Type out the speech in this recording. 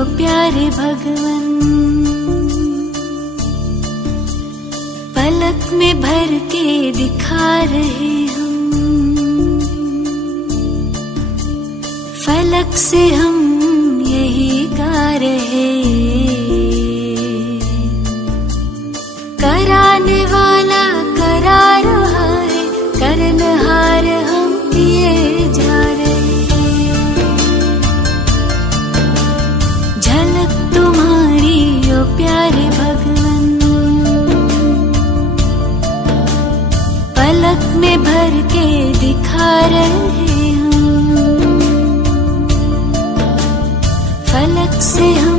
ओ प्यारे भगवन, पलक में भर के दिखा रहे हम, फलक से हम यही गा रहे। कराने वाला करा रहा है, करनहार हम किए जा रहे। झलक तुम्हारी ओ प्यारे भगवन, पलक में भर के दिखा रहे हम, फलक से हम